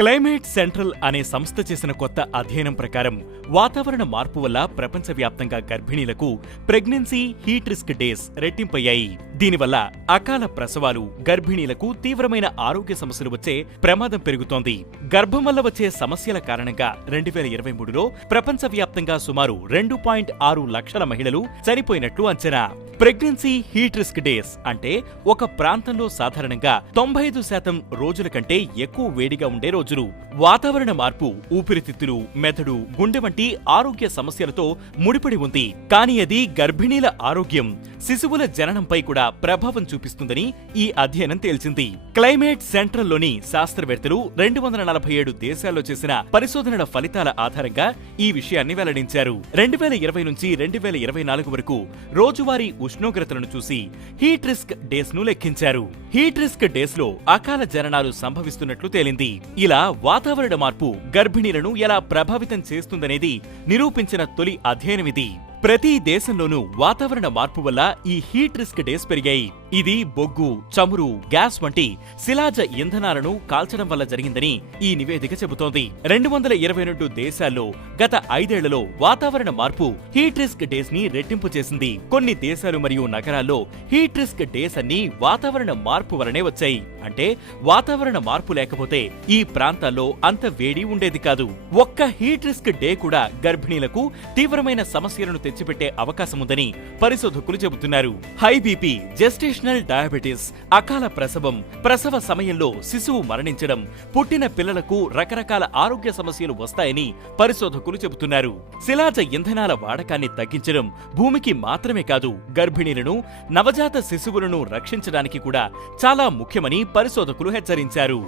Climate central అనే సంస్థ చేసిన కొత్త అధ్యయనం ప్రకారం వాతావరణ మార్పు వల్ల ప్రపంచవ్యాప్తంగా గర్భిణీలకు ప్రెగ్నెన్సీ హీట్ రిస్క్ డేస్ రెట్టింపయ్యాయి. దీనివల్ల అకాల ప్రసవాలు, గర్భిణీలకు తీవ్రమైన ఆరోగ్య సమస్యలు వచ్చే ప్రమాదం పెరుగుతోంది. గర్భం వల్ల వచ్చే సమస్యల కారణంగా 2023లో ప్రపంచవ్యాప్తంగా సుమారు 2.6 లక్షల మహిళలు చనిపోయినట్లు అంచనా. ప్రెగ్నెన్సీ హీట్ రిస్క్ డేస్ అంటే ఒక ప్రాంతంలో సాధారణంగా 95% రోజుల కంటే ఎక్కువ వేడిగా ఉండే రోజులు. వాతావరణ మార్పు ఊపిరితిత్తులు, మెదడు, గుండె వంటి ఆరోగ్య సమస్యలతో ముడిపడి ఉంది. కానీ అది గర్భిణీల ఆరోగ్యం, శిశువుల జననంపై కూడా ప్రభావం చూపిస్తుందని ఈ అధ్యయనం తేల్చింది. క్లైమేట్ సెంట్రల్లోని శాస్త్రవేత్తలు 247 దేశాల్లో చేసిన పరిశోధనల ఫలితాల ఆధారంగా ఈ విషయాన్ని వెల్లడించారు. 2020 నుంచి 2024 వరకు రోజువారీ ఉష్ణోగ్రతలను చూసి హీట్ రిస్క్ డేస్ ను లెక్కించారు. హీట్ రిస్క్ డేస్ లో అకాల జననాలు సంభవిస్తున్నట్లు తేలింది. ఇలా వాతావరణ మార్పు గర్భిణీలను ఎలా ప్రభావితం చేస్తుందనేది నిరూపించిన తొలి అధ్యయనమిది. ప్రతి దేశంలోనూ వాతావరణ మార్పు వల్ల ఈ హీట్ రిస్క్ డేస్ పెరిగాయి. ఇది బొగ్గు, చమురు, గ్యాస్ వంటి శిలాజ ఇంధనాలను కాల్చడం వల్ల జరిగిందని ఈ నివేదిక చెబుతోంది. 222 దేశాల్లో గత 5 ఏళ్లలో వాతావరణ మార్పు హీట్ రిస్క్ డేస్ ని రెట్టింపు చేసింది. కొన్ని దేశాలు మరియు నగరాల్లో హీట్ రిస్క్ డేస్ అన్ని వాతావరణ మార్పు వలనే వచ్చాయి. అంటే వాతావరణ మార్పు లేకపోతే ఈ ప్రాంతాల్లో అంత వేడి ఉండేది కాదు. ఒక్క హీట్ రిస్క్ డే కూడా గర్భిణీలకు తీవ్రమైన సమస్యలను తెచ్చిపెట్టే అవకాశముందని పరిశోధకులు చెబుతున్నారు. హై బీపీ, జెస్టేషనల్ డయాబెటిస్, అకాల ప్రసవం, ప్రసవ సమయంలో శిశువు మరణించడం, పుట్టిన పిల్లలకు రకరకాల ఆరోగ్య సమస్యలు వస్తాయని పరిశోధకులు చెబుతున్నారు. శిలాజ ఇంధనాల వాడకాన్ని తగ్గించడం భూమికి మాత్రమే కాదు, గర్భిణీలను, నవజాత శిశువులను రక్షించడానికి కూడా చాలా ముఖ్యమని పరిశోధకులు హెచ్చరించారు.